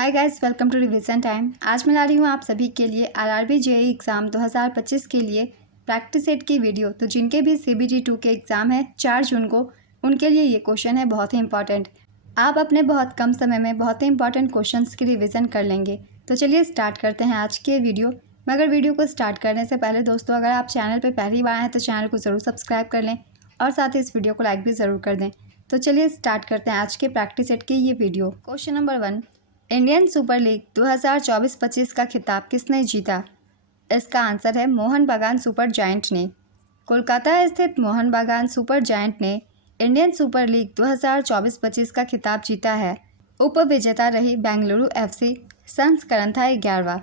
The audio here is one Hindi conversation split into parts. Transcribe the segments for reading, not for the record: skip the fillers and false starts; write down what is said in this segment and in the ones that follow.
Hi guys, welcome to revision time. आज मैं ला रही हूँ आप सभी के लिए आरआरबी जेईई एग्ज़ाम 2025 के लिए प्रैक्टिस सेट की वीडियो। तो जिनके भी सीबीटी 2 के एग्ज़ाम है 4 जून को, उनके लिए ये क्वेश्चन है बहुत ही इंपॉर्टेंट। आप अपने बहुत कम समय में बहुत ही इंपॉर्टेंट क्वेश्चंस की रिवीजन कर लेंगे। तो चलिए स्टार्ट करते हैं आज के वीडियो। मगर वीडियो को स्टार्ट करने से पहले दोस्तों, अगर आप चैनल पर पहली बार आए हैं तो चैनल को ज़रूर सब्सक्राइब कर लें और साथ ही इस वीडियो को लाइक भी ज़रूर कर दें। तो चलिए स्टार्ट करते हैं आज के प्रैक्टिस सेट की ये video. Question number 1, Indian super league 2024-25 का खिताब किसने जीता? इसका आंसर है मोहन बागान सुपर जायंट ने। कोलकाता स्थित मोहन बागान सुपर जायंट ने इंडियन सुपर लीग 2024-25 का खिताब जीता है। उपविजेता रही बेंगलुरु एफसी। संस्करण था 11वां।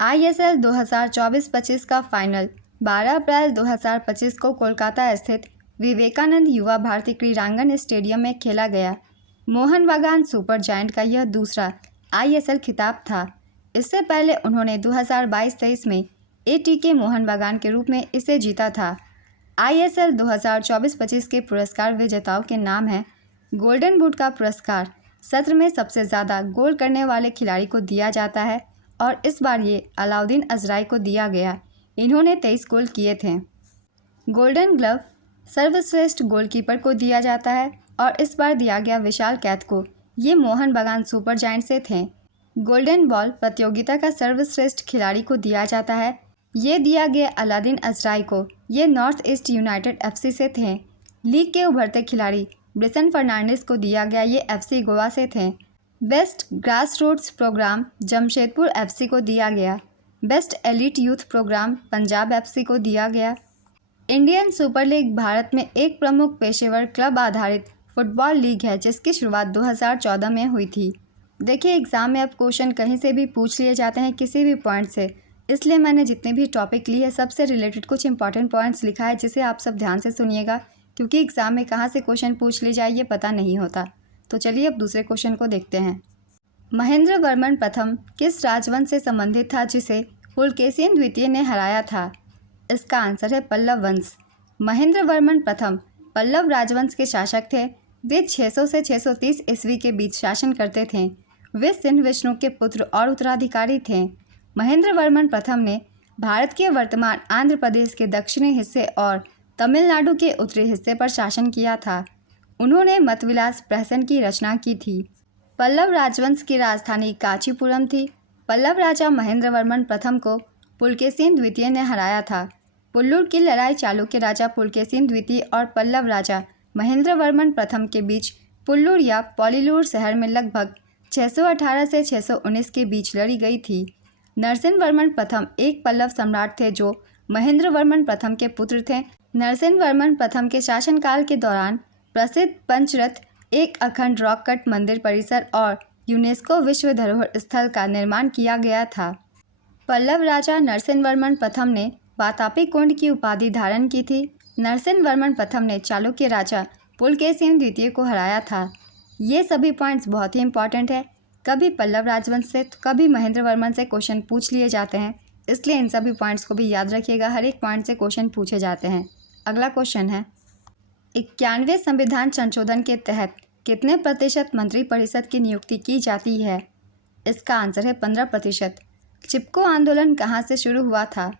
आईएसएल 2024-25 का फाइनल 12 अप्रैल 2025 को कोलकाता स्थित विवेकानंद युवा भारती क्रीड़ांगन स्टेडियम में खेला गया। मोहन बागान सुपर जायंट का यह दूसरा आईएसएल खिताब था। इससे पहले उन्होंने 2022-23 में एटीके मोहन बागान के रूप में इसे जीता था। आईएसएल 2024-25 के पुरस्कार विजेताओं के नाम हैं। गोल्डन बूट का पुरस्कार सत्र में सबसे ज़्यादा गोल करने वाले खिलाड़ी को दिया जाता है और इस बार ये अलाउद्दीन अजराई को दिया गया। इन्होंने 23 गोल किए थे। गोल्डन ग्लव सर्वश्रेष्ठ गोलकीपर को दिया जाता है और इस बार दिया गया विशाल कैथ को। ये मोहन बागान सुपर जायंट से थे। गोल्डन बॉल प्रतियोगिता का सर्वश्रेष्ठ खिलाड़ी को दिया जाता है। ये दिया गया अलाउद्दीन अजराई को। ये नॉर्थ ईस्ट यूनाइटेड एफसी से थे। लीग के उभरते खिलाड़ी ब्रिसन फर्नांडिस को दिया गया। ये एफसी गोवा से थे। Best grass roots programme Jamshedpur FC को दिया गया। Best elite youth programme Punjab FC को दिया गया। इंडियन सुपर लीग भारत में एक प्रमुख पेशेवर क्लब आधारित फुटबॉल लीग है जिसकी शुरुआत 2014 में हुई थी। देखिए, एग्ज़ाम में अब क्वेश्चन कहीं से भी पूछ लिए जाते हैं किसी भी पॉइंट से, इसलिए मैंने जितने भी टॉपिक लिए हैं सबसे रिलेटेड कुछ इंपॉर्टेंट पॉइंट्स लिखा है जिसे आप सब ध्यान से सुनिएगा, क्योंकि एग्ज़ाम में कहाँ से क्वेश्चन पूछ लिए जाए ये पता नहीं होता। तो चलिए अब दूसरे क्वेश्चन को देखते हैं। महेंद्र वर्मन प्रथम किस राजवंश से संबंधित था जिसे पुलकेशिन द्वितीय ने हराया था? इसका आंसर है पल्लव वंश। महेंद्र वर्मन प्रथम पल्लव राजवंश के शासक थे। वे 600 से 630 ईस्वी के बीच शासन करते थे। वे सिंह विष्णु के पुत्र और उत्तराधिकारी थे। महेंद्र वर्मन प्रथम ने भारत के वर्तमान आंध्र प्रदेश के दक्षिणी हिस्से और तमिलनाडु के उत्तरी हिस्से पर शासन किया था। उन्होंने मतविलास प्रहसन की रचना की थी। पल्लव राजवंश की राजधानी कांचीपुरम थी। पल्लव राजा महेंद्र वर्मन प्रथम को पुलकेशिन द्वितीय ने हराया था। पुल्लुर की लड़ाई चालुक्य राजा पुलकेशिन द्वितीय और पल्लव राजा महेंद्र वर्मन प्रथम के बीच पुल्लुर या पोलिलुर शहर में लगभग 618 से 619 के बीच लड़ी गई थी। नरसिंह वर्मन प्रथम एक पल्लव सम्राट थे जो महेंद्र वर्मन प्रथम के पुत्र थे। नरसिंह वर्मन प्रथम के शासनकाल के दौरान प्रसिद्ध पंचरथ, एक अखंड रॉक कट मंदिर परिसर और यूनेस्को विश्व धरोहर स्थल का निर्माण किया गया था। पल्लव राजा नरसिंह वर्मन प्रथम ने वातापी कुंड की उपाधि धारण की थी। नरसिंह वर्मन प्रथम ने चालुक्य राजा पुलकेशिन द्वितीय को हराया था। ये सभी पॉइंट्स बहुत ही इंपॉर्टेंट है। कभी पल्लव राजवंश से तो कभी महेंद्र वर्मन से क्वेश्चन पूछ लिए जाते हैं, इसलिए इन सभी पॉइंट्स को भी याद रखिएगा। हर एक पॉइंट से क्वेश्चन पूछे जाते हैं। अगला क्वेश्चन है, 91वें संविधान संशोधन के तहत कितने प्रतिशत मंत्रिपरिषद की नियुक्ति की जाती है? इसका आंसर है 15%। चिपको आंदोलन कहाँ से शुरू हुआ था?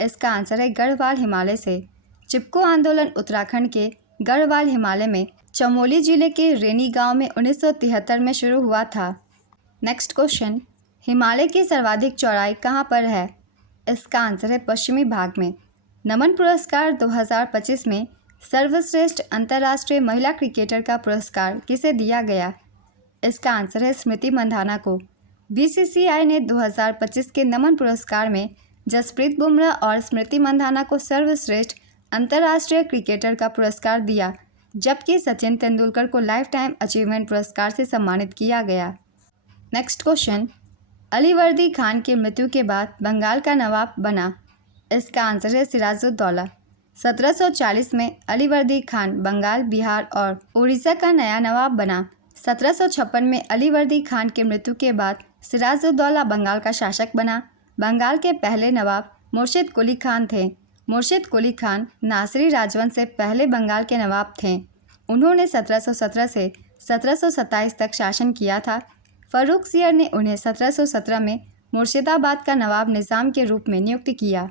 इसका आंसर है गढ़वाल हिमालय से। चिपको आंदोलन उत्तराखंड के गढ़वाल हिमालय में चमोली जिले के रेनी गांव में 1973 में शुरू हुआ था। नेक्स्ट क्वेश्चन, हिमालय की सर्वाधिक चौड़ाई कहाँ पर है? इसका आंसर है पश्चिमी भाग में। नमन पुरस्कार 2025 में सर्वश्रेष्ठ अंतर्राष्ट्रीय महिला क्रिकेटर का पुरस्कार किसे दिया गया? इसका आंसर है स्मृति मंधाना को। बीसीसीआई ने 2025 के नमन पुरस्कार में जसप्रीत बुमराह और स्मृति मंधाना को सर्वश्रेष्ठ अंतर्राष्ट्रीय क्रिकेटर का पुरस्कार दिया, जबकि सचिन तेंदुलकर को लाइफ टाइम अचीवमेंट पुरस्कार से सम्मानित किया गया। नेक्स्ट क्वेश्चन, अलीवर्दी खान की मृत्यु के बाद बंगाल का नवाब बना? इसका आंसर है सिराजुद्दौला। 1740 में अलीवर्दी खान बंगाल, बिहार और उड़ीसा का नया नवाब बना। 1756 में अलीवर्दी खान की मृत्यु के बाद सिराजुद्दौला बंगाल का शासक बना। बंगाल के पहले नवाब मुर्शिद कुली खान थे। मुर्शिद कुली खान नासिरी राजवंश से पहले बंगाल के नवाब थे। उन्होंने 1717 से 1727 तक शासन किया था। फर्रुखसियर ने उन्हें 1717 में मुर्शिदाबाद का नवाब निज़ाम के रूप में नियुक्त किया।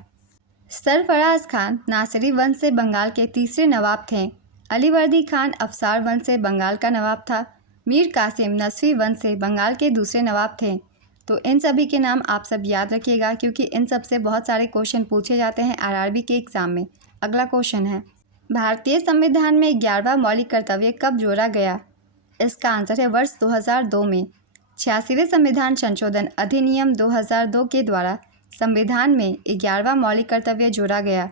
सरफराज खान नासिरी वंश से बंगाल के तीसरे नवाब थे। अलीवर्दी खान अफसार वंश से बंगाल का नवाब था। मीर कासिम नस्वी वंश से बंगाल के दूसरे नवाब थे। तो इन सभी के नाम आप सब याद रखिएगा, क्योंकि इन सब से बहुत सारे क्वेश्चन पूछे जाते हैं आरआरबी के एग्ज़ाम में। अगला क्वेश्चन है, भारतीय संविधान में 11वां मौलिक कर्तव्य कब जोड़ा गया? इसका आंसर है वर्ष 2002 में। 86वें संविधान संशोधन अधिनियम 2002 के द्वारा संविधान में 11वां मौलिक कर्तव्य जोड़ा गया।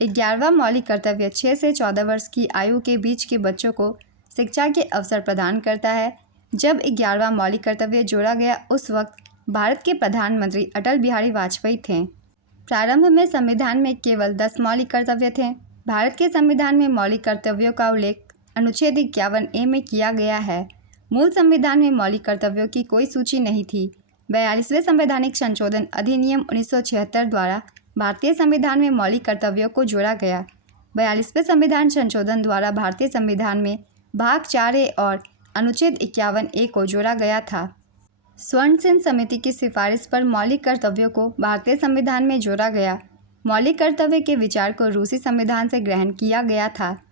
11वां मौलिक कर्तव्य 6 से 14 वर्ष की आयु के बीच के बच्चों को शिक्षा के अवसर प्रदान करता है। जब 11वां मौलिक कर्तव्य जोड़ा गया उस वक्त भारत के प्रधानमंत्री अटल बिहारी वाजपेयी थे। प्रारंभ में संविधान में केवल 10 मौलिक कर्तव्य थे। भारत के संविधान में मौलिक कर्तव्यों का उल्लेख अनुच्छेद 51A में किया गया है। मूल संविधान में मौलिक कर्तव्यों की कोई सूची नहीं थी। 42वें संवैधानिक संशोधन अधिनियम 1976 द्वारा भारतीय संविधान में मौलिक कर्तव्यों को जोड़ा गया। 42वें संविधान संशोधन द्वारा भारतीय संविधान में भाग 4A और अनुच्छेद 51A को जोड़ा गया था। स्वर्ण सेन समिति की सिफारिश पर मौलिक कर्तव्यों को भारतीय संविधान में जोड़ा गया। मौलिक कर्तव्य के विचार को रूसी संविधान से ग्रहण किया गया था।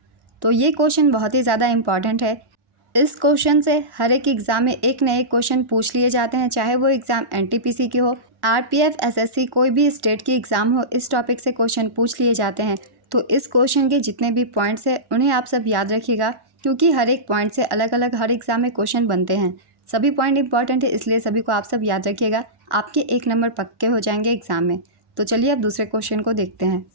तो ये क्वेश्चन बहुत ही ज़्यादा इम्पॉर्टेंट है। इस क्वेश्चन से हर एक एग्ज़ाम में एक नए क्वेश्चन पूछ लिए जाते हैं, चाहे वो एग्ज़ाम NTPC की हो, RPF, SSC, कोई भी स्टेट की एग्ज़ाम हो, इस टॉपिक से क्वेश्चन पूछ लिए जाते हैं। तो इस क्वेश्चन के जितने भी पॉइंट्स हैं उन्हें आप सब याद रखिएगा, क्योंकि हर एक पॉइंट से अलग अलग हर एग्ज़ाम में क्वेश्चन बनते हैं। सभी पॉइंट इंपॉर्टेंट है, इसलिए सभी को आप सब याद रखिएगा। आपके 1 नंबर पक्के हो जाएंगे एग्ज़ाम में। तो चलिए अब दूसरे क्वेश्चन को देखते हैं।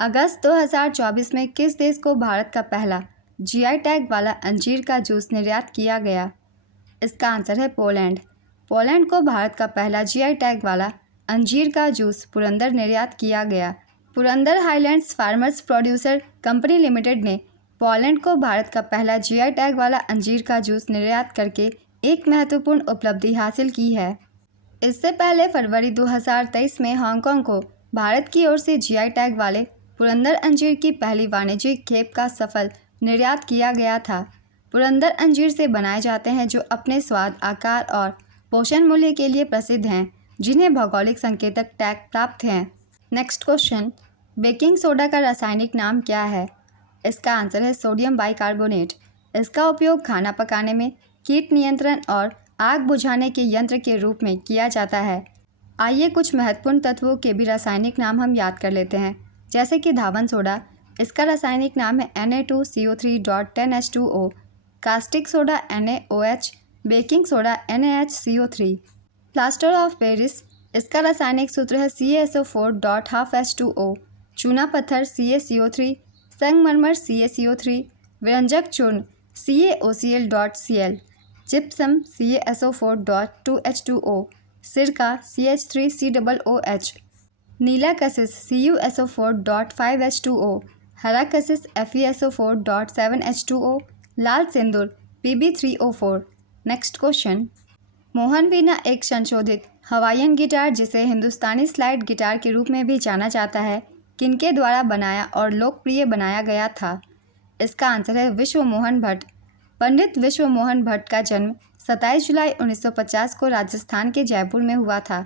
अगस्त 2024 में किस देश को भारत का पहला GI टैग वाला अंजीर का जूस निर्यात किया गया? इसका आंसर है पोलैंड। पोलैंड को भारत का पहला GI टैग वाला अंजीर का जूस पुरंदर निर्यात किया गया। Purandar highlands farmers producer company limited ने पोलैंड को भारत का पहला GI टैग वाला अंजीर का जूस निर्यात करके एक महत्वपूर्ण उपलब्धि हासिल की है। इससे पहले फरवरी 2023 में हांगकांग को भारत की ओर से GI टैग वाले पुरंदर अंजीर की पहली वाणिज्यिक खेप का सफल निर्यात किया गया था। पुरंदर अंजीर से बनाए जाते हैं जो अपने स्वाद, आकार और पोषण मूल्य के लिए प्रसिद्ध हैं, जिन्हें भौगोलिक संकेतक टैग प्राप्त हैं। नेक्स्ट क्वेश्चन, बेकिंग सोडा का रासायनिक नाम क्या है? इसका आंसर है सोडियम बाइकार्बोनेट। इसका उपयोग खाना पकाने में, कीट नियंत्रण और आग बुझाने के यंत्र के रूप में किया जाता है। आइए कुछ महत्वपूर्ण तत्वों के भी रासायनिक नाम हम याद कर लेते हैं, जैसे कि धावन सोडा, इसका रासायनिक नाम है Na2CO3.10H2O। Caustic soda NaOH, baking soda NaHCO3। Plaster of Paris, इसका रासायनिक सूत्र है CaSO4.12H2O। चूना पत्थर CaCO3, संगमरमर CaCO3, व्यंजक चूर्ण CaOCl.Cl, जिप्सम CaSO4.2H2O, सिरका CH3COOH, नीला कशिश CuSO4.5H2O, हरा कशिश FeSO4.7H2O, लाल सिंदूर Pb3O4। नेक्स्ट क्वेश्चन, मोहन वीणा एक संशोधित हवाईयन गिटार जिसे हिंदुस्तानी स्लाइड गिटार के रूप में भी जाना जाता है, किनके द्वारा बनाया और लोकप्रिय बनाया गया था? इसका आंसर है विश्व मोहन भट्ट। पंडित विश्व मोहन भट्ट का जन्म 27 जुलाई 1950 को राजस्थान के जयपुर में हुआ था।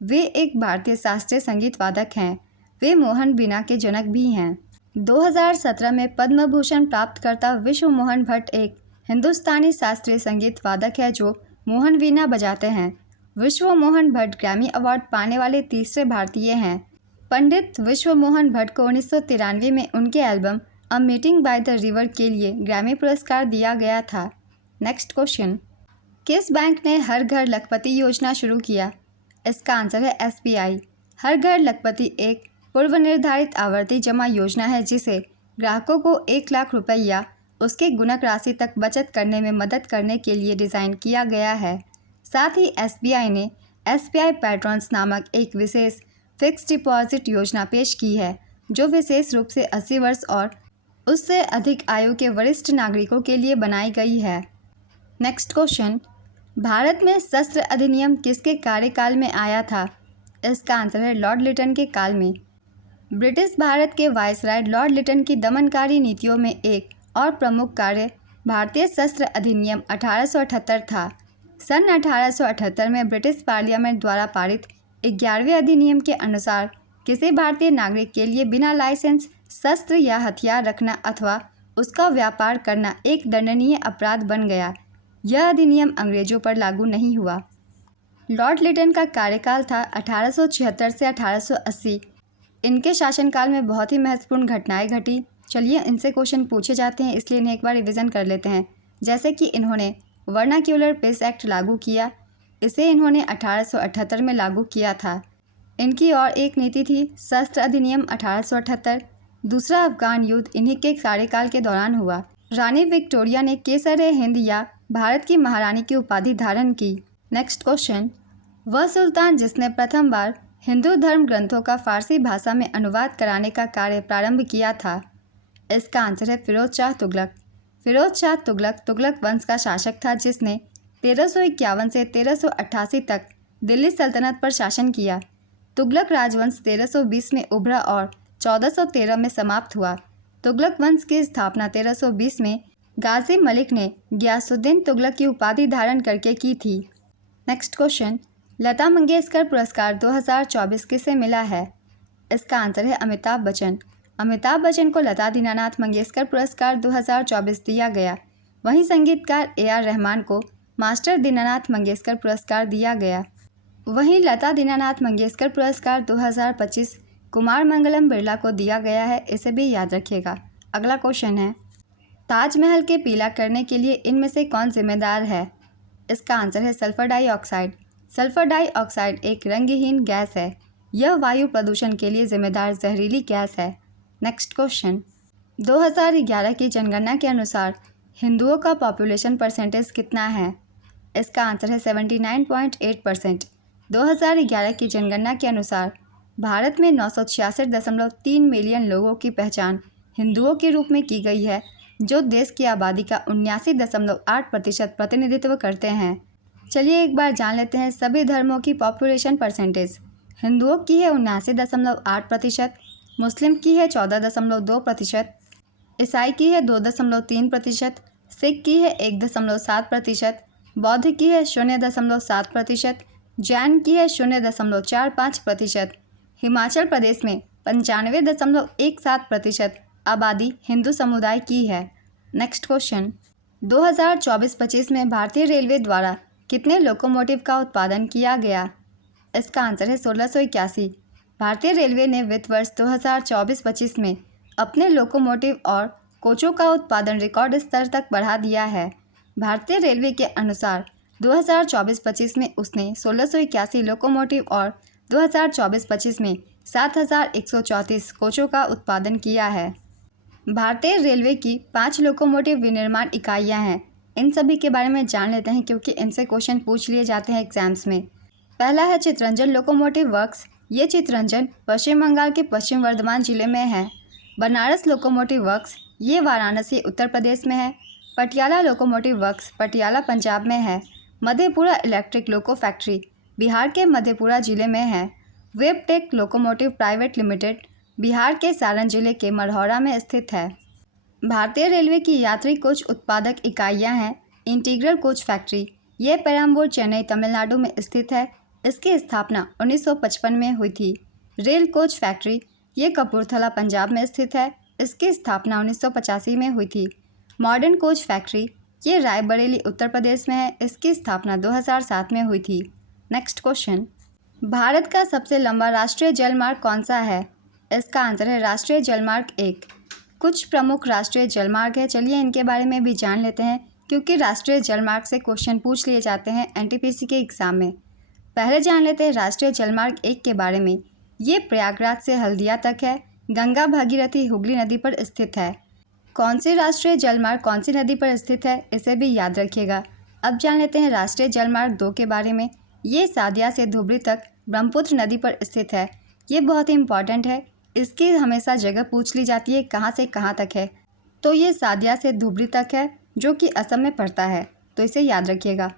वे एक भारतीय शास्त्रीय संगीत वादक हैं। वे मोहन वीणा के जनक भी हैं। 2017 में पद्म भूषण प्राप्तकर्ता विश्व मोहन भट्ट एक हिंदुस्तानी शास्त्रीय संगीत वादक है जो मोहन वीणा बजाते हैं। विश्व मोहन भट्ट ग्रैमी अवार्ड पाने वाले तीसरे भारतीय हैं। पंडित विश्व मोहन भट्ट को 1993 में उनके album a meeting by the river के लिए ग्रैमी पुरस्कार दिया गया था। नेक्स्ट क्वेश्चन, किस बैंक ने हर घर लखपति योजना शुरू किया? इसका आंसर है SBI। हर घर लखपति एक पूर्व निर्धारित आवर्ती जमा योजना है जिसे ग्राहकों को 1 लाख रुपए या उसके गुणक राशि तक बचत करने में मदद करने के लिए डिज़ाइन किया गया है। साथ ही SBI ने SBI पैट्रॉन्स नामक एक विशेष फिक्स डिपॉजिट योजना पेश की है, जो विशेष रूप से 80 वर्ष और उससे अधिक आयु के वरिष्ठ नागरिकों के लिए बनाई गई है। नेक्स्ट क्वेश्चन, भारत में शस्त्र अधिनियम किसके कार्यकाल में आया था? इसका आंसर है लॉर्ड लिटन के काल में। ब्रिटिश भारत के वायसराय लॉर्ड लिटन की दमनकारी नीतियों में एक और प्रमुख कार्य भारतीय शस्त्र अधिनियम 1878 था। सन 1878 में ब्रिटिश पार्लियामेंट द्वारा पारित 11वें अधिनियम के अनुसार किसी भारतीय नागरिक के लिए बिना लाइसेंस शस्त्र या हथियार रखना अथवा उसका व्यापार करना एक दंडनीय अपराध बन गया। यह अधिनियम अंग्रेजों पर लागू नहीं हुआ। लॉर्ड लिटन का कार्यकाल था 1876 से 1880। इनके शासनकाल में बहुत ही महत्वपूर्ण घटनाएं घटी। चलिए इनसे क्वेश्चन पूछे जाते हैं, इसलिए इन्हें एक बार रिवीजन कर लेते हैं। जैसे कि इन्होंने वर्नाक्यूलर पीस एक्ट लागू किया, इसे इन्होंने 1878 में लागू किया था। इनकी और एक नीति थी शस्त्र अधिनियम 1878। दूसरा अफगान युद्ध इन्हीं के कार्यकाल के दौरान हुआ। रानी विक्टोरिया ने केसर हिंद या भारत की महारानी की उपाधि धारण की। नेक्स्ट क्वेश्चन, वह सुल्तान जिसने प्रथम बार हिंदू धर्म ग्रंथों का फारसी भाषा में अनुवाद कराने का कार्य प्रारंभ किया था। इसका आंसर है फिरोज शाह तुगलक। फिरोज शाह तुगलक तुगलक वंश का शासक था जिसने 1351 से 1388 तक दिल्ली सल्तनत पर शासन किया। तुगलक राजवंश 1320 में उभरा और 1413 में समाप्त हुआ। तुगलक वंश की स्थापना 1320 में गाजी मलिक ने गियासुद्दीन तुगलक की उपाधि धारण करके की थी। नेक्स्ट क्वेश्चन, लता मंगेशकर पुरस्कार 2024 किसे मिला है? इसका आंसर है अमिताभ बच्चन। अमिताभ बच्चन को लता दीनानाथ मंगेशकर पुरस्कार 2024 दिया गया। वहीं संगीतकार AR रहमान को मास्टर दीनानाथ मंगेशकर पुरस्कार दिया गया। वहीं लता दीनानाथ मंगेशकर पुरस्कार 2025 कुमार मंगलम बिरला को दिया गया है, इसे भी याद रखिएगा। अगला क्वेश्चन है, ताजमहल के पीला करने के लिए इनमें से कौन जिम्मेदार है? इसका आंसर है सल्फर डाइऑक्साइड। सल्फर डाइऑक्साइड एक रंगहीन गैस है। यह वायु प्रदूषण के लिए जिम्मेदार जहरीली गैस है। नेक्स्ट क्वेश्चन, 2011 की जनगणना के अनुसार हिंदुओं का पॉपुलेशन परसेंटेज कितना है? इसका आंसर है 79.8%। 2011 की जनगणना के अनुसार भारत में 966.3 मिलियन लोगों की पहचान हिंदुओं के रूप में की गई है, जो देश की आबादी का 79.8% प्रतिनिधित्व करते हैं। चलिए एक बार जान लेते हैं सभी धर्मों की पॉपुलेशन परसेंटेज। हिंदुओं की है 79.8%, मुस्लिम की है 14.2%, ईसाई की है 2.3%, सिख की है 1.7%, बौद्ध की है 0.7%, जैन की है 0.45%। हिमाचल प्रदेश में 95.17% आबादी हिंदू समुदाय की है। नेक्स्ट क्वेश्चन, 2024-25 में भारतीय रेलवे द्वारा कितने लोकोमोटिव का उत्पादन किया गया? इसका आंसर है 1681। भारतीय रेलवे ने वित्त वर्ष 2024-25 में अपने लोकोमोटिव और कोचों का उत्पादन रिकॉर्ड स्तर तक बढ़ा दिया है। भारतीय रेलवे के अनुसार 2024-25 में उसने 1681 लोकोमोटिव और 2024-25 में 7134 कोचों का उत्पादन किया है। भारतीय रेलवे की 5 लोकोमोटिव विनिर्माण इकाइयां हैं। इन सभी के बारे में जान लेते हैं क्योंकि इनसे क्वेश्चन पूछ लिए जाते हैं एग्जाम्स में। पहला है चितरंजन लोकोमोटिव वर्क्स। ये चितरंजन पश्चिम बंगाल के पश्चिम वर्धमान जिले में है। बनारस लोकोमोटिव वर्क्स ये वाराणसी उत्तर प्रदेश में है। पटियाला लोकोमोटिव वर्क्स पटियाला पंजाब में है। Madhepura electric loco factory Bihar के मधेपुरा जिले में है। वेबटेक लोकोमोटिव प्राइवेट लिमिटेड बिहार के सारण जिले के मढ़ौरा में स्थित है। भारतीय रेलवे की यात्री कोच उत्पादक इकाइयां हैं इंटीग्रल कोच फैक्ट्री। ये पेरम्बूर चेन्नई तमिलनाडु में स्थित है। इसकी स्थापना 1955 में हुई थी। रेल कोच फैक्ट्री ये कपूरथला पंजाब में स्थित है। इसकी स्थापना 1985 में हुई थी। मॉडर्न कोच फैक्ट्री ये रायबरेली उत्तर प्रदेश में है। इसकी स्थापना 2007 में हुई थी। नेक्स्ट क्वेश्चन, भारत का सबसे लंबा राष्ट्रीय जलमार्ग कौन सा है? इसका आंसर है राष्ट्रीय जलमार्ग 1। कुछ प्रमुख राष्ट्रीय जलमार्ग है, चलिए इनके बारे में भी जान लेते हैं क्योंकि राष्ट्रीय जलमार्ग से क्वेश्चन पूछ लिए जाते हैं NTPC के एग्ज़ाम में। पहले जान लेते हैं राष्ट्रीय जलमार्ग 1 के बारे में। ये प्रयागराज से हल्दिया तक है। गंगा भागीरथी हुगली नदी पर स्थित है। कौन सी राष्ट्रीय जलमार्ग कौन सी नदी पर स्थित है, इसे भी याद रखिएगा। अब जान लेते हैं राष्ट्रीय जलमार्ग 2 के बारे में। ये सादिया से धुबरी तक ब्रह्मपुत्र नदी पर स्थित है। ये बहुत ही इंपॉर्टेंट है, इसकी हमेशा जगह पूछ ली जाती है कहाँ से कहाँ तक है। तो ये सादिया से धुबरी तक है जो कि असम में पड़ता है, तो इसे याद रखिएगा।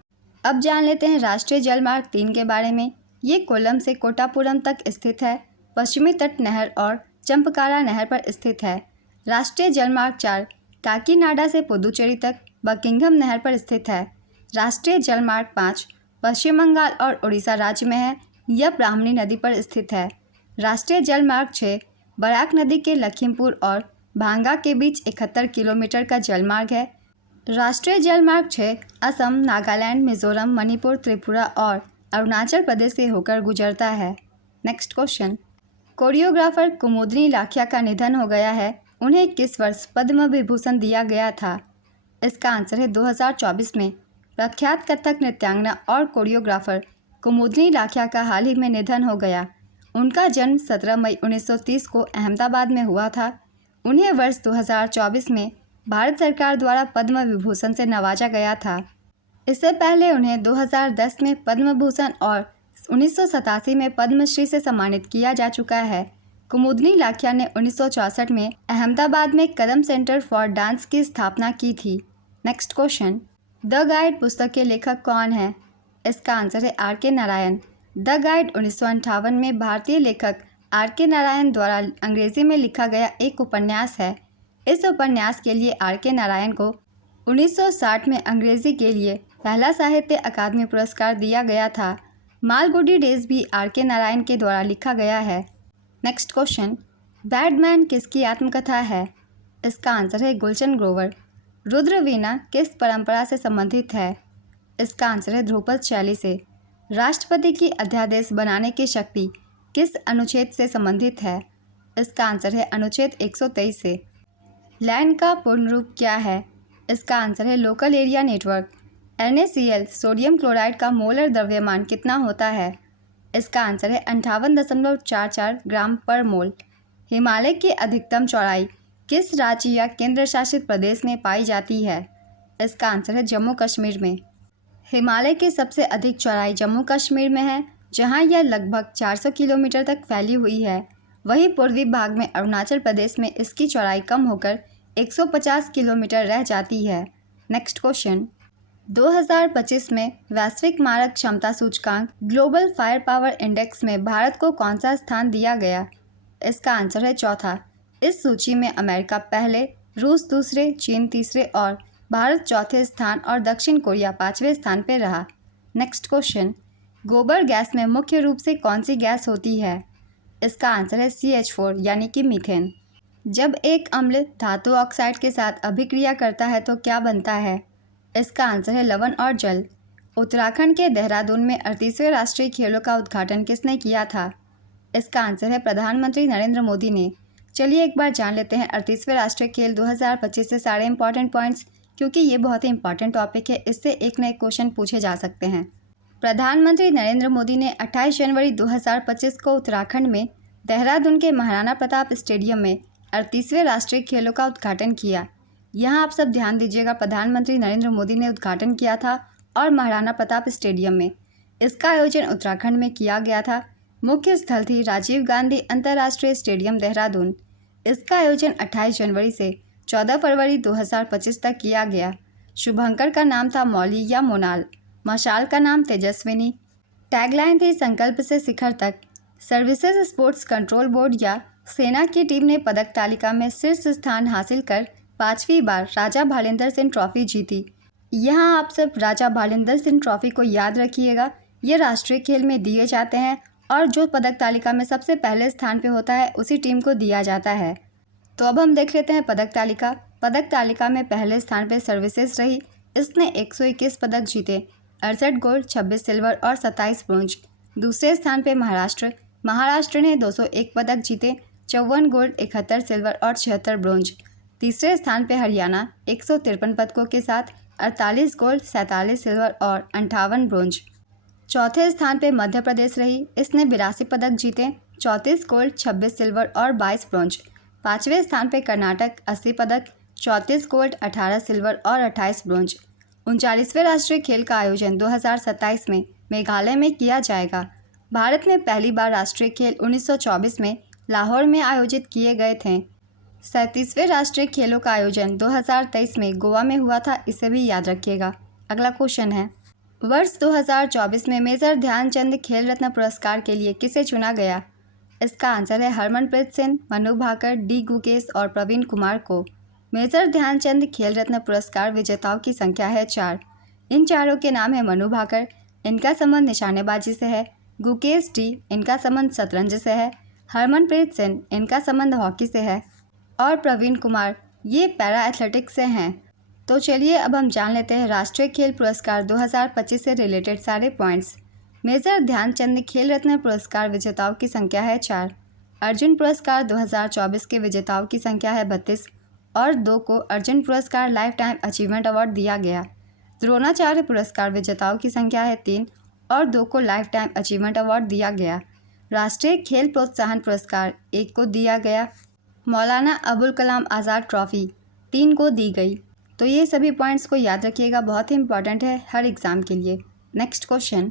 अब जान लेते हैं राष्ट्रीय जलमार्ग 3 के बारे में। ये कोल्लम से कोटापुरम तक स्थित है। पश्चिमी तट नहर और चंपकारा नहर पर स्थित है। राष्ट्रीय जलमार्ग 4 काकीनाडा से पुदुचेरी तक बकिंघम नहर पर स्थित है। राष्ट्रीय जलमार्ग 5 पश्चिम बंगाल और उड़ीसा राज्य में है। यह ब्राह्मणी नदी पर स्थित है। राष्ट्रीय जलमार्ग 6 बराक नदी के लखीमपुर और भांगा के बीच 71 किलोमीटर का जलमार्ग है। राष्ट्रीय जलमार्ग 6 असम, नागालैंड, मिजोरम, मणिपुर, त्रिपुरा और अरुणाचल प्रदेश से होकर गुजरता है। नेक्स्ट क्वेश्चन, कोरियोग्राफर कुमुदनी लाखिया का निधन हो गया है। उन्हें किस वर्ष पद्म विभूषण दिया गया था? इसका आंसर है 2024 में। प्रख्यात कथक नृत्यांगना और कोरियोग्राफर कुमुदनी लाखिया का हाल ही में निधन हो गया। उनका जन्म 17 मई 1930 को अहमदाबाद में हुआ था। उन्हें वर्ष 2024 में भारत सरकार द्वारा पद्म विभूषण से नवाजा गया था। इससे पहले उन्हें 2010 में पद्म भूषण और 1987 में पद्मश्री से सम्मानित किया जा चुका है। कुमुदनी लाखिया ने 1964 में अहमदाबाद में कदम सेंटर फॉर डांस की स्थापना की थी। नेक्स्ट क्वेश्चन, द गाइड पुस्तक के लेखक कौन है? इसका आंसर है आर के नारायण। द गाइड 1958 में भारतीय लेखक आर के नारायण द्वारा अंग्रेजी में लिखा गया एक उपन्यास है। इस उपन्यास के लिए आर के नारायण को 1960 में अंग्रेजी के लिए पहला साहित्य अकादमी पुरस्कार दिया गया था। मालगुडी डेज भी आर के नारायण के द्वारा लिखा गया है। नेक्स्ट क्वेश्चन, बैडमैन किसकी आत्मकथा है? इसका आंसर है गुलशन ग्रोवर। रुद्रवीणा किस परंपरा से संबंधित है? इसका आंसर है ध्रुपद शैली से। राष्ट्रपति की अध्यादेश बनाने की शक्ति किस अनुच्छेद से संबंधित है? इसका आंसर है अनुच्छेद 123 से। लैंड का पूर्ण रूप क्या है? इसका आंसर है local area network. NaCl sodium chloride का मोलर द्रव्यमान कितना होता है? इसका आंसर है 58.44 ग्राम पर मोल। हिमालय की अधिकतम चौड़ाई किस राज्य या केंद्र शासित प्रदेश में पाई जाती है? इसका आंसर है जम्मू कश्मीर में। हिमालय की सबसे अधिक चौड़ाई जम्मू कश्मीर में है, जहां यह लगभग 400 किलोमीटर तक फैली हुई है। वहीं पूर्वी भाग में अरुणाचल प्रदेश में इसकी चौड़ाई कम होकर 150 किलोमीटर रह जाती है। नेक्स्ट क्वेश्चन, 2025 में वैश्विक मारक क्षमता सूचकांक ग्लोबल फायर पावर इंडेक्स में भारत को कौन सा स्थान दिया गया? इसका आंसर है चौथा। इस सूची में अमेरिका पहले, रूस दूसरे, चीन तीसरे और भारत चौथे स्थान और दक्षिण कोरिया 5वें स्थान पर रहा। नेक्स्ट क्वेश्चन, गोबर गैस में मुख्य रूप से कौन सी गैस होती है? इसका आंसर है CH4 यानी कि मीथेन। जब एक अम्ल धातु ऑक्साइड के साथ अभिक्रिया करता है तो क्या बनता है? इसका आंसर है लवण और जल। उत्तराखंड के देहरादून में 38वें राष्ट्रीय खेलों का उद्घाटन किसने किया था? इसका आंसर है प्रधानमंत्री नरेंद्र मोदी ने। चलिए एक बार जान लेते हैं 38वें राष्ट्रीय खेल 2025 से सारे इंपॉर्टेंट पॉइंट्स, क्योंकि ये बहुत ही इंपॉर्टेंट टॉपिक है। इससे एक न एक क्वेश्चन पूछे जा सकते हैं। प्रधानमंत्री नरेंद्र मोदी ने 28 जनवरी 2025 को उत्तराखंड में देहरादून के महाराणा प्रताप स्टेडियम में 38वें राष्ट्रीय खेलों का उद्घाटन किया। यहाँ आप सब ध्यान दीजिएगा, प्रधानमंत्री नरेंद्र मोदी ने उद्घाटन किया था और महाराणा प्रताप स्टेडियम में। इसका आयोजन उत्तराखंड में किया गया था। मुख्य स्थल थी राजीव गांधी अंतर्राष्ट्रीय स्टेडियम देहरादून। इसका आयोजन 28 जनवरी से 14 फरवरी 2025 तक किया गया। शुभंकर का नाम था मौली या मोनाल। मशाल का नाम तेजस्विनी। टैगलाइन थी संकल्प से शिखर तक। सर्विसेज स्पोर्ट्स कंट्रोल बोर्ड या सेना की टीम ने पदक तालिका में शीर्ष स्थान हासिल कर 5वीं बार राजा भालिंदर सिंह ट्रॉफी जीती। यहाँ आप सब राजा भालिंदर सिंह ट्रॉफी को याद रखिएगा। ये राष्ट्रीय खेल में दिए जाते हैं और जो पदक तालिका में सबसे पहले स्थान पे होता है उसी टीम को दिया जाता है। तो अब हम देख लेते हैं पदक तालिका। पदक तालिका में पहले स्थान पे सर्विसेज रही। इसने 121 पदक जीते, 68 गोल्ड, 26 सिल्वर और 27 ब्रोंज। दूसरे स्थान पे महाराष्ट्र ने 201 पदक जीते, 54 गोल्ड, 71 सिल्वर और 76 ब्रोंज। तीसरे स्थान पे हरियाणा 153 पदकों के साथ 48 गोल्ड, 47 सिल्वर और 58 ब्रोंज। चौथे स्थान पे मध्य प्रदेश रही। इसने 82 पदक जीते, 34 गोल्ड, 26 सिल्वर और 22 ब्रोंज। पाँचवें स्थान पे कर्नाटक 80 पदक, 34 गोल्ड, 18 सिल्वर और 28 ब्रोंज। 39वें राष्ट्रीय खेल का आयोजन 2027 में मेघालय में किया जाएगा। भारत में पहली बार राष्ट्रीय खेल 1924 में लाहौर में आयोजित किए गए थे। 37वें राष्ट्रीय खेलों का आयोजन 2023 में गोवा में हुआ था। इसे भी याद रखिएगा। अगला क्वेश्चन है, वर्ष 2024 में मेजर ध्यानचंद खेल रत्न पुरस्कार के लिए किसे चुना गया? इसका आंसर है हरमनप्रीत सिंह, मनु भाकर, डी गुकेश और प्रवीण कुमार को। मेजर ध्यानचंद खेल रत्न पुरस्कार विजेताओं की संख्या है 4। इन चारों के नाम है मनु भाकर, इनका संबंध निशानेबाजी से है। गुकेश डी, इनका संबंध शतरंज से है। हरमनप्रीत सिंह, इनका संबंध हॉकी से है। और प्रवीण कुमार, ये पैरा एथलेटिक्स से हैं। तो चलिए अब हम जान लेते हैं राष्ट्रीय खेल पुरस्कार 2025 से रिलेटेड सारे पॉइंट्स। मेजर ध्यानचंद खेल रत्न पुरस्कार विजेताओं की संख्या है 4। अर्जुन पुरस्कार 2024 के विजेताओं की संख्या है 32 और 2 को अर्जुन पुरस्कार लाइफ टाइम अचीवमेंट अवार्ड दिया गया। द्रोणाचार्य पुरस्कार विजेताओं की संख्या है 3 और 2 को लाइफ टाइम अचीवमेंट अवार्ड दिया गया। राष्ट्रीय खेल प्रोत्साहन पुरस्कार 1 को दिया गया। मौलाना अबुल कलाम आज़ाद ट्रॉफी 3 को दी गई। तो ये सभी पॉइंट्स को याद रखिएगा, बहुत ही इंपॉर्टेंट है हर एग्ज़ाम के लिए। नेक्स्ट क्वेश्चन,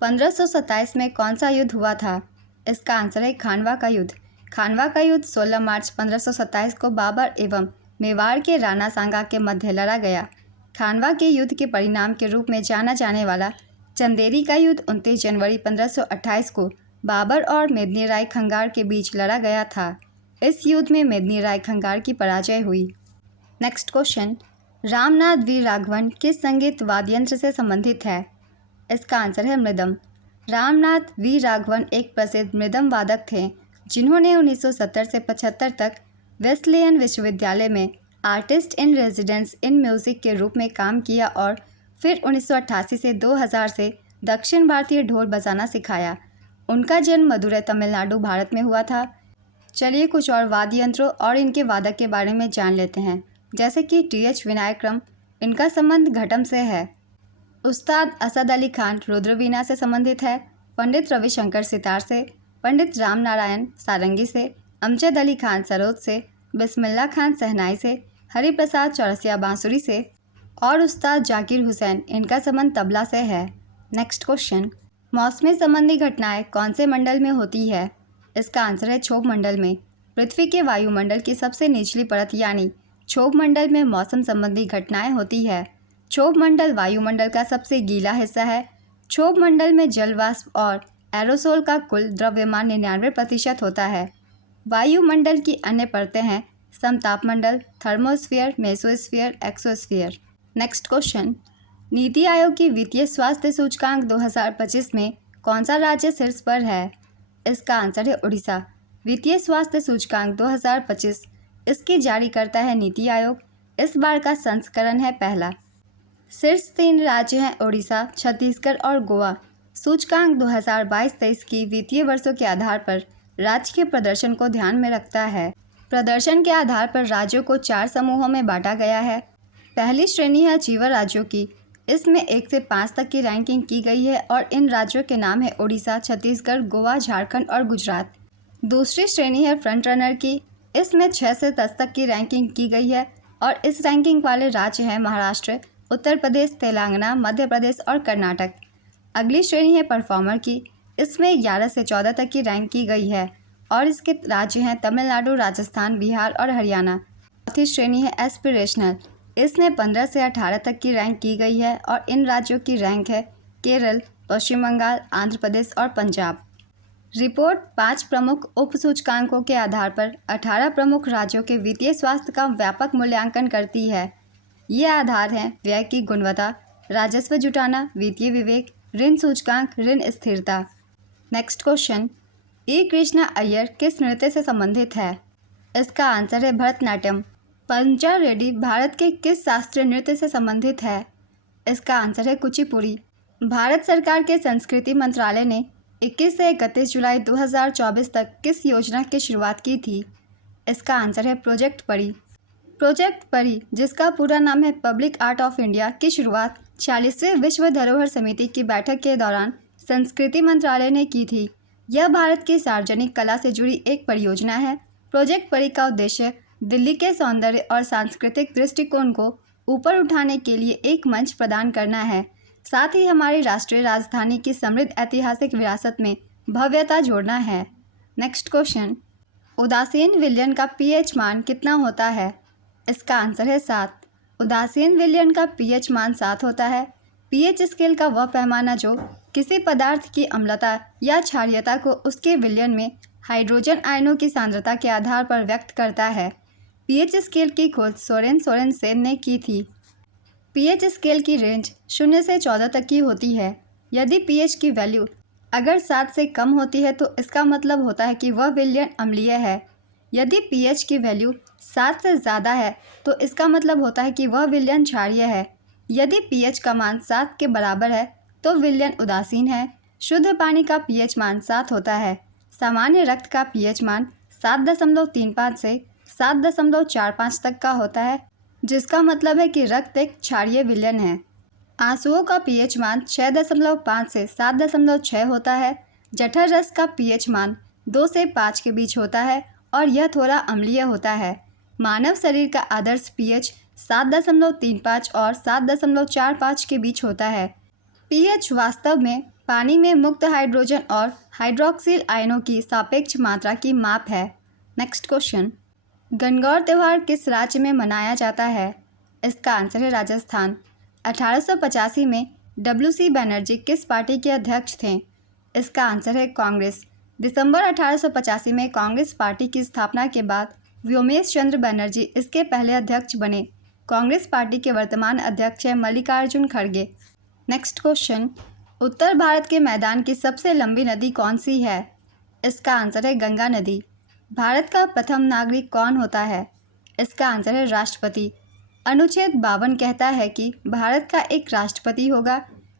1527 में कौन सा युद्ध हुआ था? इसका आंसर है खानवा का युद्ध। खानवा का युद्ध 16 मार्च 1527 को बाबर एवं मेवाड़ के राणा सांगा के मध्य लड़ा गया। खानवा के युद्ध के परिणाम के रूप में जाना जाने वाला चंदेरी का युद्ध 29 जनवरी 1528 को बाबर और मेदिनी राय खंगार के बीच लड़ा गया था। इस युद्ध में मेदिनी राय खंगार की पराजय हुई। नेक्स्ट क्वेश्चन, रामनाथ वी राघवन किस संगीत वाद्ययंत्र से संबंधित है? इसका आंसर है मृदम। रामनाथ वी राघवन एक प्रसिद्ध मृदम वादक थे जिन्होंने 1970 से 75 तक वेस्लेयन विश्वविद्यालय में artist in residence in music के रूप में काम किया और फिर 1988 से 2000 से दक्षिण भारतीय ढोल बजाना सिखाया। उनका जन्म मदुरै, तमिलनाडु, भारत में हुआ था। चलिए कुछ और वाद्य यंत्रों और इनके वादक के बारे में जान लेते हैं, जैसे कि टी.एच. विनायकरम, इनका संबंध घटम से है। उस्ताद असद अली खान रुद्रवीणा से संबंधित है। पंडित रविशंकर सितार से, पंडित राम नारायण सारंगी से, अमजद अली खान सरोद से, बिस्मिल्लाह खान सहनाई से, हरिप्रसाद चौरसिया बांसुरी से और उस्ताद जाकिर हुसैन, इनका संबंध तबला से है। नेक्स्ट क्वेश्चन, मौसमी संबंधी घटनाएं कौन से मंडल में होती है? इसका आंसर है क्षोभ मंडल में। पृथ्वी के वायुमंडल की सबसे निचली परत यानी क्षोभ मंडल में मौसम संबंधी घटनाएं होती है। क्षोभ मंडल वायुमंडल का सबसे गीला हिस्सा है। क्षोभ मंडल में जलवाष्प और एरोसोल का कुल द्रव्यमान 99% होता है। वायुमंडल की अन्य परतें हैं समतापमंडल, thermosphere, mesosphere, exosphere. Next question, NITI Aayog की वित्तीय स्वास्थ्य सूचकांक 2025 में कौन सा राज्य शीर्ष पर है? इसका आंसर है उड़ीसा। वित्तीय स्वास्थ्य सूचकांक 2025 इसकी जारी करता है नीति आयोग। इस बार का संस्करण है पहला। शीर्ष 3 राज्य हैं उड़ीसा, छत्तीसगढ़ और गोवा। सूचकांक 2022-23 की वित्तीय वर्षों के आधार पर राज्य के प्रदर्शन को ध्यान में रखता है। प्रदर्शन के आधार पर राज्यों को 4 समूहों में बांटा गया है। पहली श्रेणी है चीवर राज्यों की, इसमें 1 से 5 तक की रैंकिंग की गई है और इन राज्यों के नाम है उड़ीसा, छत्तीसगढ़, गोवा, झारखंड और गुजरात। दूसरी श्रेणी है फ्रंट रनर की, इसमें 6 से 10 तक की रैंकिंग की गई है और इस रैंकिंग वाले राज्य हैं महाराष्ट्र, उत्तर प्रदेश, तेलंगाना, मध्य प्रदेश और कर्नाटक। अगली श्रेणी है परफॉर्मर की, इसमें 11 से 14 तक की रैंक की गई है और इसके राज्य हैं तमिलनाडु, राजस्थान, बिहार और हरियाणा। चौथी श्रेणी है एस्पिरेशनल, इसमें 15 से 18 तक की रैंक की गई है और इन राज्यों की रैंक है केरल, पश्चिम बंगाल, आंध्र प्रदेश और पंजाब। रिपोर्ट 5 प्रमुख उप सूचकांकों के आधार पर 18 प्रमुख राज्यों के वित्तीय स्वास्थ्य का व्यापक मूल्यांकन करती है। ये आधार हैं व्यय की गुणवत्ता, राजस्व जुटाना, वित्तीय विवेक, ऋण सूचकांक, ऋण स्थिरता। नेक्स्ट क्वेश्चन, ई कृष्णा अय्यर किस नृत्य से संबंधित है? इसका आंसर है भरतनाट्यम। पंचा रेड्डी भारत के किस शास्त्रीय नृत्य से संबंधित है? इसका आंसर है कुचिपुड़ी। भारत सरकार के संस्कृति मंत्रालय ने 21 से 31 जुलाई 2024 तक किस योजना की शुरुआत की थी? इसका आंसर है प्रोजेक्ट परी। प्रोजेक्ट परी, जिसका पूरा नाम है पब्लिक आर्ट ऑफ इंडिया, की शुरुआत 40वें विश्व धरोहर समिति की बैठक के दौरान संस्कृति मंत्रालय ने की थी। यह भारत की सार्वजनिक कला से जुड़ी एक परियोजना है। प्रोजेक्ट परी का उद्देश्य दिल्ली के सौंदर्य और सांस्कृतिक दृष्टिकोण को ऊपर उठाने के लिए एक मंच प्रदान करना है, साथ ही हमारी राष्ट्रीय राजधानी की समृद्ध ऐतिहासिक विरासत में भव्यता जोड़ना है। नेक्स्ट क्वेश्चन, उदासीन विलयन का पीएच मान कितना होता है? इसका आंसर है 7। उदासीन विलयन का पीएच मान 7 होता है। पीएच स्केल का वह पैमाना जो किसी पदार्थ की अम्लता या क्षारीयता को उसके विलयन में हाइड्रोजन आयनों की सांद्रता के आधार पर व्यक्त करता है। पीएच स्केल की खोज सोरेन सोरेनसेन ने की थी। पीएच स्केल की रेंज 0 से 14 तक की होती है। यदि पीएच की वैल्यू अगर 7 से कम होती है तो इसका मतलब होता है कि वह विलयन अम्लीय है। यदि पीएच की वैल्यू 7 से ज़्यादा है तो इसका मतलब होता है कि वह विलयन क्षारीय है। यदि पीएच का मान 7 के बराबर है तो विलयन उदासीन है। शुद्ध पानी का पीएच मान 7 होता है। सामान्य रक्त का पीएच मान 7.35 से 7.45 तक का होता है, जिसका मतलब है कि रक्त एक क्षारीय विलयन है। आंसुओं का पीएच मान 6.5 से 7.6 होता है। जठर रस का पीएच मान 2 से 5 के बीच होता है और यह थोड़ा अम्लीय होता है। मानव शरीर का आदर्श पीएच 7.35 और 7.45 के बीच होता है। पीएच वास्तव में पानी में मुक्त हाइड्रोजन और हाइड्रोक्सिल आयनों की सापेक्ष मात्रा की माप है। नेक्स्ट क्वेश्चन, गणगौर त्यौहार किस राज्य में मनाया जाता है? इसका आंसर है राजस्थान। 1885 में डब्ल्यू.सी. बनर्जी किस पार्टी के अध्यक्ष थे? इसका आंसर है कांग्रेस। दिसंबर 1885 में कांग्रेस पार्टी की स्थापना के बाद व्योमेश चंद्र बनर्जी इसके पहले अध्यक्ष बने। कांग्रेस पार्टी के वर्तमान अध्यक्ष हैं मल्लिकार्जुन खड़गे। नेक्स्ट क्वेश्चन, उत्तर भारत के मैदान की सबसे लंबी नदी कौन सी है? इसका आंसर है गंगा नदी। भारत का प्रथम नागरिक कौन होता है? इसका आंसर है राष्ट्रपति। अनुच्छेद 52 कहता है कि भारत का एक राष्ट्रपति होगा।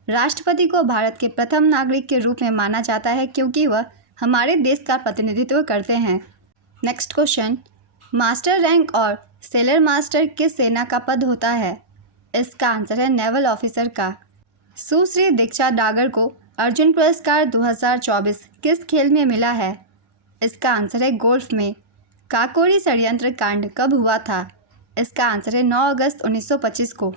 राष्ट्रपति को भारत के प्रथम नागरिक के रूप में माना जाता है क्योंकि वह हमारे देश का प्रतिनिधित्व करते हैं। नेक्स्ट क्वेश्चन, मास्टर रैंक और सेलर मास्टर किस सेना का पद होता है? इसका आंसर है नेवल ऑफिसर का। सुश्री दीक्षा डागर को अर्जुन पुरस्कार 2024 किस खेल में मिला है? इसका आंसर है गोल्फ में। काकोरी षड्यंत्र कांड कब हुआ था? इसका आंसर है 9 अगस्त 1925 को।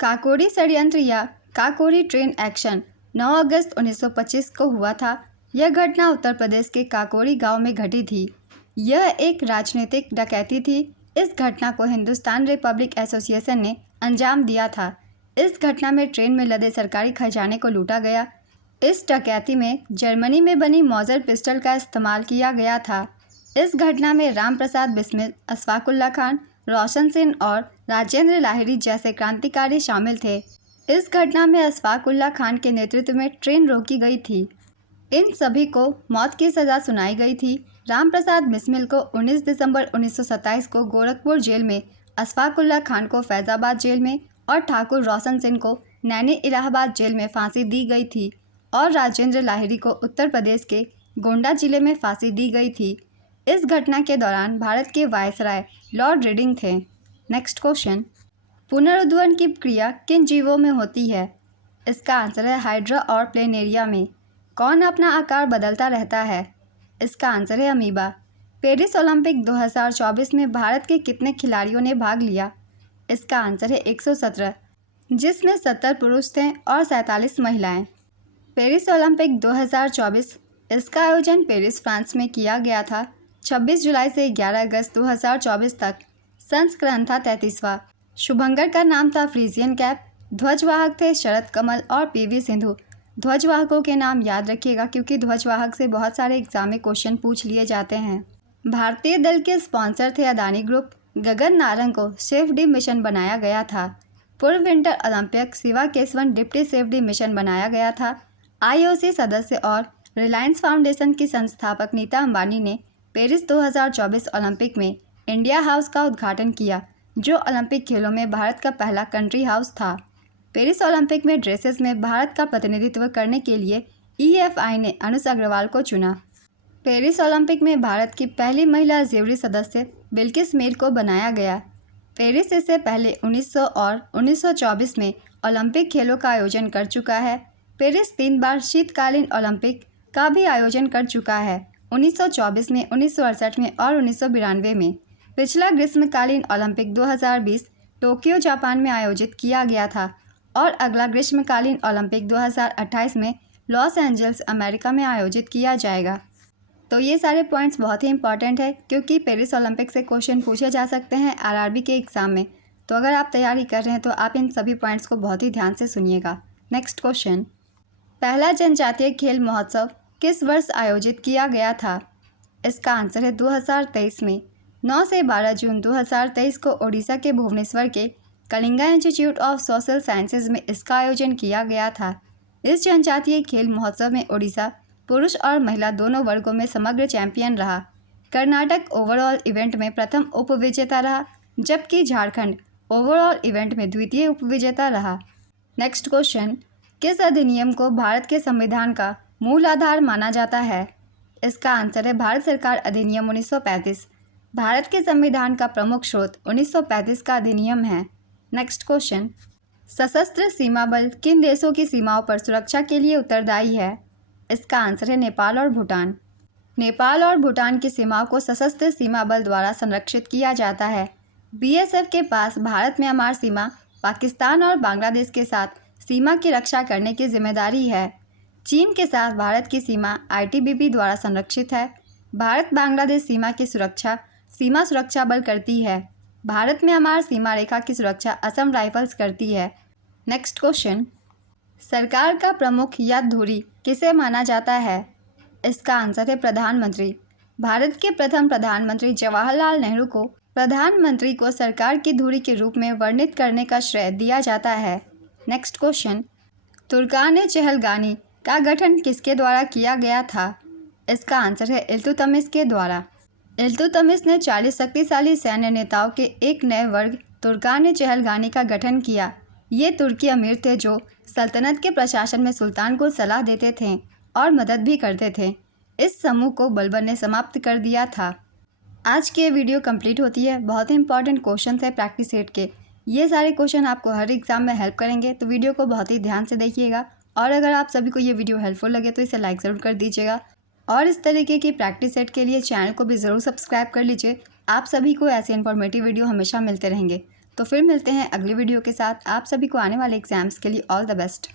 काकोरी षड्यंत्र या काकोरी ट्रेन एक्शन 9 अगस्त 1925 को हुआ था। यह घटना उत्तर प्रदेश के काकोरी गांव में घटी थी। यह एक राजनीतिक डकैती थी। इस घटना को हिंदुस्तान रिपब्लिक एसोसिएशन ने अंजाम दिया था। इस घटना में ट्रेन में लदे सरकारी खजाने को लूटा गया। इस डकैती में जर्मनी में बनी मॉजर पिस्टल का इस्तेमाल किया गया था। इस घटना में राम प्रसाद बिस्मिल, अशफाकुल्ला खान, रोशन सिंह और राजेंद्र लाहिड़ी जैसे क्रांतिकारी शामिल थे। इस घटना में अशफाकुल्ला खान के नेतृत्व में ट्रेन रोकी गई थी। इन सभी को मौत की सज़ा सुनाई गई थी। राम प्रसाद बिस्मिल को 19 दिसंबर 1927 को गोरखपुर जेल में, अशफाकुल्ला खान को फैज़ाबाद जेल में और ठाकुर रोशन सिंह को नैनी इलाहाबाद जेल में फांसी दी गई थी और राजेंद्र लाहिड़ी को उत्तर प्रदेश के गोंडा जिले में फांसी दी गई थी। इस घटना के दौरान भारत के वायसराय लॉर्ड रीडिंग थे। नेक्स्ट क्वेश्चन, पुनरुद्धारण की क्रिया किन जीवों में होती है? इसका आंसर है हाइड्रा और प्लेनेरिया में। कौन अपना आकार बदलता रहता है? इसका आंसर है अमीबा। पेरिस ओलंपिक 2024 में भारत के कितने खिलाड़ियों ने भाग लिया? इसका आंसर है 117, जिसमें 70 पुरुष थे और 47 महिलाएं। पेरिस ओलंपिक 2024 इसका आयोजन पेरिस, फ्रांस में किया गया था। 26 जुलाई से 11 अगस्त 2024 तक। संस्करण था 33वां। शुभंकर का नाम था फ्रीजियन कैप। ध्वजवाहक थे शरद कमल और पीवी सिंधु। ध्वजवाहकों के नाम याद रखिएगा क्योंकि ध्वजवाहक से बहुत सारे एग्जाम में क्वेश्चन पूछ लिए जाते हैं। भारतीय दल के स्पॉन्सर थे अदानी ग्रुप। गगन नारंग को सेफ डी मिशन बनाया गया था। पूर्व winter Olympic Shiva Keshavan deputy safe D mission बनाया गया था। आईओसी सदस्य और रिलायंस फाउंडेशन की संस्थापक नीता अंबानी ने पेरिस 2024 ओलंपिक में इंडिया हाउस का उद्घाटन किया, जो ओलंपिक खेलों में भारत का पहला कंट्री हाउस था। पेरिस ओलंपिक में ड्रेसेस में भारत का प्रतिनिधित्व करने के लिए ईएफआई ने अनुज अग्रवाल को चुना। पेरिस ओलंपिक में भारत की पहली महिला ज्यूरी सदस्य बिल्किस मीर को बनाया गया। पेरिस इससे पहले 1900 और 1924 में ओलंपिक खेलों का आयोजन कर चुका है। पेरिस 3 बार शीतकालीन ओलंपिक का भी आयोजन कर चुका है, 1924 में, 1968 में और 1992 में। पिछला ग्रीष्मकालीन ओलंपिक 2020 टोक्यो, जापान में आयोजित किया गया था और अगला ग्रीष्मकालीन ओलंपिक 2028 में लॉस एंजल्स, अमेरिका में आयोजित किया जाएगा। तो ये सारे पॉइंट्स बहुत ही इंपॉर्टेंट है क्योंकि पेरिस ओलंपिक से क्वेश्चन पूछे जा सकते हैं आरआरबी के एग्ज़ाम में। तो अगर आप तैयारी कर रहे हैं तो आप इन सभी पॉइंट्स को बहुत ही ध्यान से सुनिएगा। नेक्स्ट क्वेश्चन, पहला जनजातीय खेल महोत्सव किस वर्ष आयोजित किया गया था? इसका आंसर है 2023 में। 9 से 12 जून 2023 को ओडिशा के भुवनेश्वर के Kalinga institute of social sciences में इसका आयोजन किया गया था। इस जनजातीय खेल महोत्सव में ओडिशा पुरुष और महिला दोनों वर्गों में समग्र चैंपियन रहा। कर्नाटक ओवरऑल इवेंट में प्रथम उपविजेता रहा, जबकि झारखंड ओवरऑल इवेंट में द्वितीय उपविजेता रहा। नेक्स्ट क्वेश्चन, किस अधिनियम को भारत के संविधान का मूल आधार माना जाता है? इसका आंसर है भारत सरकार अधिनियम 1935। भारत के संविधान का प्रमुख स्रोत 1935 का अधिनियम है। नेक्स्ट क्वेश्चन, सशस्त्र सीमा बल किन देशों की सीमाओं पर सुरक्षा के लिए उत्तरदायी है? इसका आंसर है नेपाल और भूटान। नेपाल और भूटान की सीमाओं को सशस्त्र सीमा बल द्वारा संरक्षित किया जाता है। बीएसएफ के पास भारत म्यांमार सीमा, पाकिस्तान और बांग्लादेश के साथ सीमा की रक्षा करने की जिम्मेदारी है। चीन के साथ भारत की सीमा आईटीबीपी द्वारा संरक्षित है। भारत बांग्लादेश सीमा की सुरक्षा सीमा सुरक्षा बल करती है। भारत म्यांमार सीमा रेखा की सुरक्षा असम राइफल्स करती है। नेक्स्ट क्वेश्चन, सरकार का प्रमुख या धुरी किसे माना जाता है? इसका आंसर है प्रधानमंत्री। भारत के प्रथम प्रधानमंत्री जवाहरलाल नेहरू को प्रधानमंत्री को सरकार की धुरी के रूप में वर्णित करने का श्रेय दिया जाता है। नेक्स्ट क्वेश्चन, तुर्कान चहलगानी का गठन किसके द्वारा किया गया था? इसका आंसर है इल्तुतमिश के द्वारा। इल्तुतमिश ने 40 शक्तिशाली सैन्य नेताओं के एक नए वर्ग तुर्कान चहलगानी का गठन किया। ये तुर्की अमीर थे जो सल्तनत के प्रशासन में सुल्तान को सलाह देते थे और मदद भी करते थे। इस समूह को बलबन ने समाप्त कर दिया था। आज की ये वीडियो कंप्लीट होती है। बहुत ही इंपॉर्टेंट क्वेश्चन है प्रैक्टिस सेट के। ये सारे क्वेश्चन आपको हर एग्जाम में हेल्प करेंगे, तो वीडियो को बहुत ही ध्यान से देखिएगा। और अगर आप सभी को ये वीडियो हेल्पफुल लगे तो इसे लाइक ज़रूर कर दीजिएगा और इस तरीके की प्रैक्टिस सेट के लिए चैनल को भी ज़रूर सब्सक्राइब कर लीजिए। आप सभी को ऐसे इन्फॉर्मेटिव वीडियो हमेशा मिलते रहेंगे। तो फिर मिलते हैं अगली वीडियो के साथ। आप सभी को आने वाले एग्जाम्स के लिए ऑल द बेस्ट।